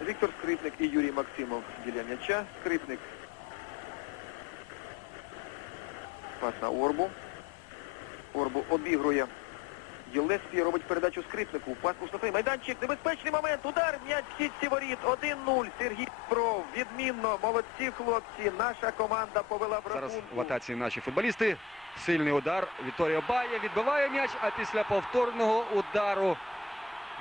Виктор Скрипник і Юрій Максимов біля. Скрипник пас на орбу. Орбу обігрує. Єлеспі робить передачу скрипнику. Пас у штрафний майданчик. Небезпечний момент. Удар. М'яч в сітці воріт. 1-0. Сергій Пров. Відмінно. Молодці хлопці. Наша команда повела в Зараз рахунку. в атаці наші футболісти. Сильний удар. Вікторія Бає відбиває м'яч, а після повторного удару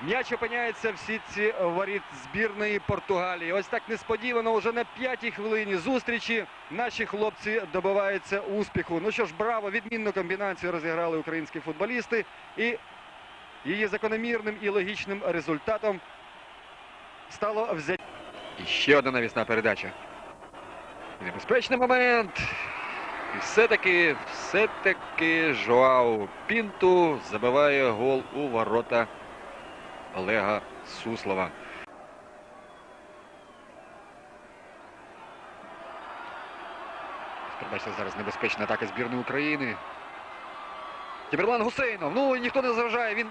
м'яч опиняється в сітці воріт збірної Португалії. Ось так несподівано, вже на п'ятій хвилині зустрічі наші хлопці добиваються успіху. Ну що ж, браво, відмінну комбінацію розіграли українські футболісти. І її закономірним і логічним результатом стало взяття. Ще одна навісна передача. Небезпечний момент. І все-таки, все-таки Жоау Пінту забиває гол у ворота Олега Суслова. Бачите, зараз небезпечна атака збірної України. Тімерлан Гусейнов. Ну, ніхто не заважає. Він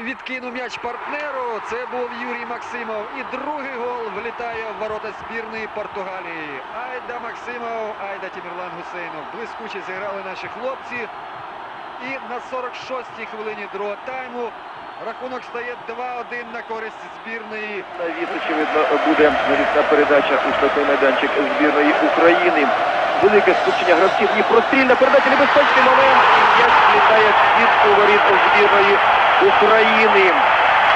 відкинув м'яч партнеру. Це був Юрій Максимов. І другий гол влітає в ворота збірної Португалії. Айда Максимов, айда Тімерлан Гусейнов. Блискуче зіграли наші хлопці. І на 46-й хвилині другого тайму рахунок стає 2-1 на користь збірної. Навіс, очевидно, буде навісна передача у штрафний майданчик збірної України. Велике скупчення гравців і прострільна передача, небезпечний момент. І м'яч літає в сітку воріт збірної України.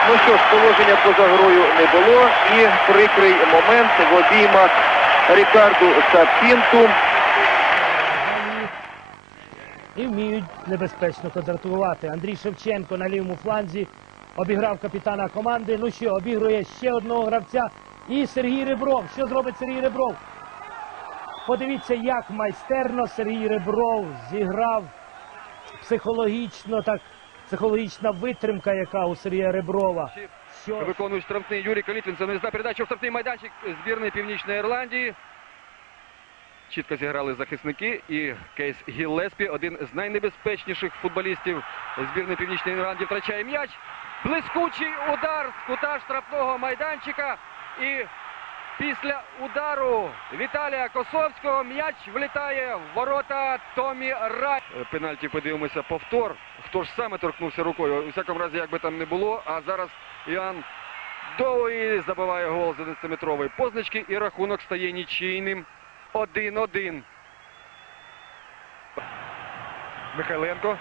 Ну що ж, положення поза грою не було. І прикрий момент в обіймах Рікарду Сапінту. і вміють небезпечно контратувати. Андрій Шевченко на лівому фланзі обіграв капітана команди. Ну що, обігрує ще одного гравця. І Сергій Ребров. Що зробить Сергій Ребров? Подивіться, як майстерно Сергій Ребров зіграв психологічно, так, психологічна витримка, яка у Сергія Реброва. Що Виконує штрафний Юрій Калітвін. Навісна передача в штрафний майданчик збірної Північної Ірландії. Чітко зіграли захисники і Кейс Гіллеспі, один з найнебезпечніших футболістів збірної Північної Ірландії, втрачає м'яч. Блискучий удар з кута штрафного майданчика. І після удару Віталія Косовського м'яч влітає в ворота Томі Рай. Пенальті подивимося повтор. Хто ж саме торкнувся рукою? У всякому разі, як би там не було. А зараз Іоанн Довгий забиває гол з 11-метрової позначки і рахунок стає нічийним 1-1. Михайленко.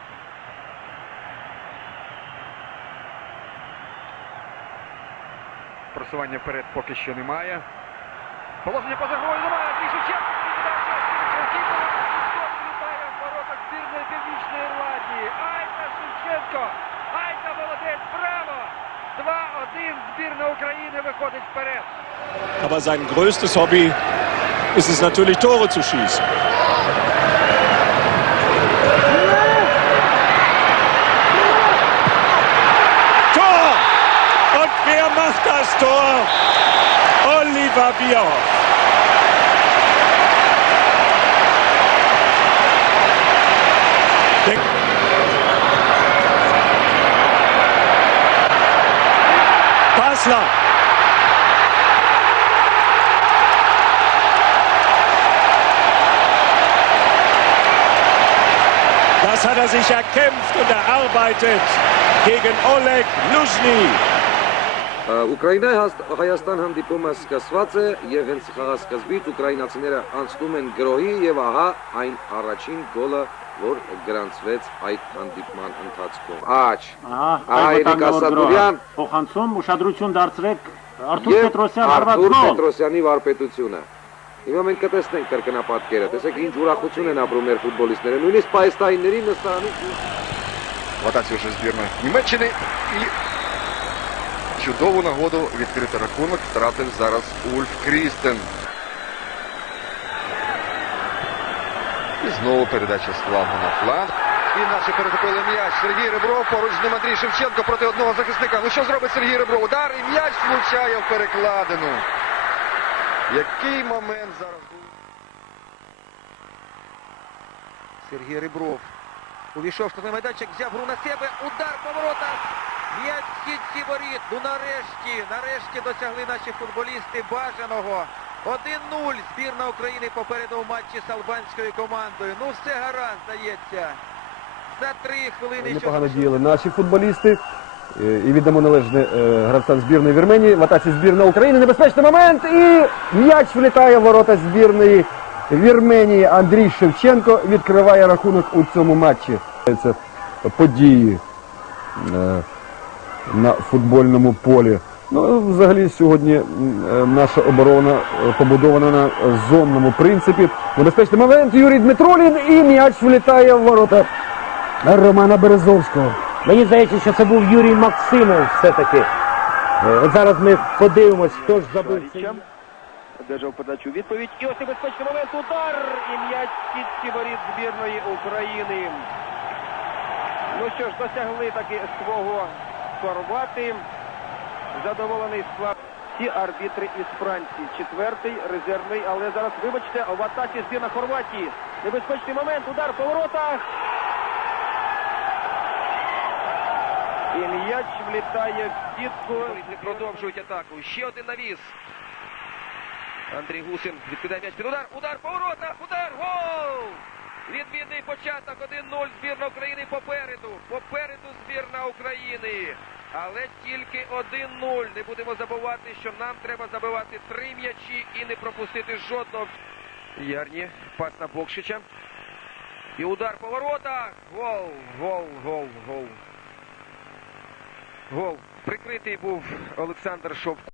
Просування вперед поки що немає. Положення поза грою немає. Андрій Шевченко. Передача. Шевченко. Літає в воротах збірної Північної Ірландії. Айда Шевченко. Айда молодець. Браво! 2-1. Збірна України виходить вперед. Aber sein größtes Hobby ist es natürlich, Tore zu schießen. Tor? Oliver Bierhoff. Basler. Das hat er sich erkämpft und erarbeitet gegen Oleg Luzhny. Ուկրաինայի հաստ- Հայաստան հանդիպումը սկսված է եւ հենց խաղասկզբից ուկրաինացիները անցնում են գրոհի եւ ահա այն առաջին գոլը, որ գրանցվեց այդ հանդիպման ընթացքում։ Աչ Ահա, Ահա, այ Երիկ վտանգավոր Ասատուրյան։ գրոհը։ Փոխանցում ուշադրություն դարձրեք Արթուր եւ Պետրոսյան հարված Արթուր գոլ։ Պետրոսյանի վարպետությունը։ Հիմա մենք կտեսնենք կրկնապատկերը։ Տեսեք ինչ ուրախություն են ապրում մեր ֆուտբոլիստները, նույնիսկ պայստայինների նստարանում В атаці вже збірної Німеччини і чудову нагоду відкрити рахунок втратив зараз Ульф Крістен. І знову передача з флангу на фланг. І наші перехопили м'яч. Сергій Ребров поруч з ним Андрій Шевченко проти одного захисника. Ну що зробить Сергій Ребров? Удар і м'яч влучає в перекладину. Який момент зараз був? Сергій Ребров. Увійшов штрафний майданчик, взяв гру на себе. Удар поворота. В сітці воріт. Ну нарешті, нарешті досягли наші футболісти бажаного. 1-0. Збірна України попереду в матчі з албанською командою. Ну все гаразд, здається. За три хвилини що Непогано діяли наші футболісти. Е, І віддамо належне е, гравцям збірної Вірменії. В атаці збірна України. Небезпечний момент. І м'яч влітає в ворота збірної Вірменії. Андрій Шевченко відкриває рахунок у цьому матчі. Це події е, на футбольному полі. Ну, взагалі сьогодні е, наша оборона е, побудована на зонному принципі. Небезпечний момент. Юрій Дмитролін і м'яч влітає в ворота Романа Березовського. Мені здається, що це був Юрій Максимов все-таки. Е, От зараз ми подивимось, хто ж забив цей Одержав подачу відповідь. І ось небезпечний момент. Удар! І м'яч сітці воріт збірної України. Ну що ж, досягли таки свого хорвати. Задоволений склад. Всі арбітри із Франції. Четвертий, резервний, але зараз, вибачте, в атаці збірна Хорватії. Небезпечний момент, удар по воротах. І м'яч влітає в сітку. Продовжують атаку. Ще один навіс. Андрій Гусин відкидає м'яч під удар. Удар по воротах. Удар. Гол! Відмінний початок 1-0. Збірна України попереду. Попереду збірна України. Але тільки 1-0. Не будемо забувати, що нам треба забивати три м'ячі і не пропустити жодного. Ярні. Пас на Бокшича. І удар по воротах. Гол, гол, гол, гол. Гол. Прикритий був Олександр Шовко.